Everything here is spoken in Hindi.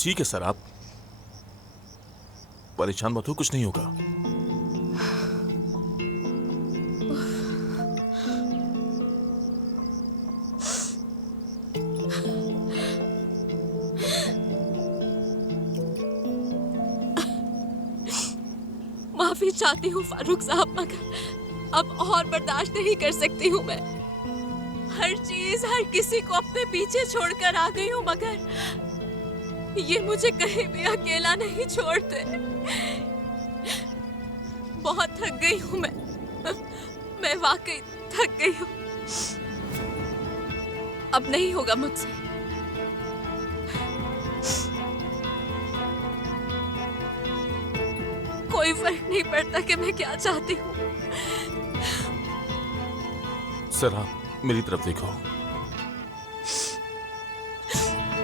ठीक है सर, आप परेशान मत हो, कुछ नहीं होगा। माफी चाहती हूँ फारूक साहब, मगर अब और बर्दाश्त नहीं कर सकती हूँ मैं। हर चीज, हर किसी को अपने पीछे छोड़कर आ गई हूँ, मगर ये मुझे कहीं भी अकेला नहीं छोड़ते। बहुत थक गई हूँ मैं वाकई थक गई हूँ। अब नहीं होगा मुझसे। कोई फर्क नहीं पड़ता कि मैं क्या चाहती हूँ। सर आप मेरी तरफ देखो।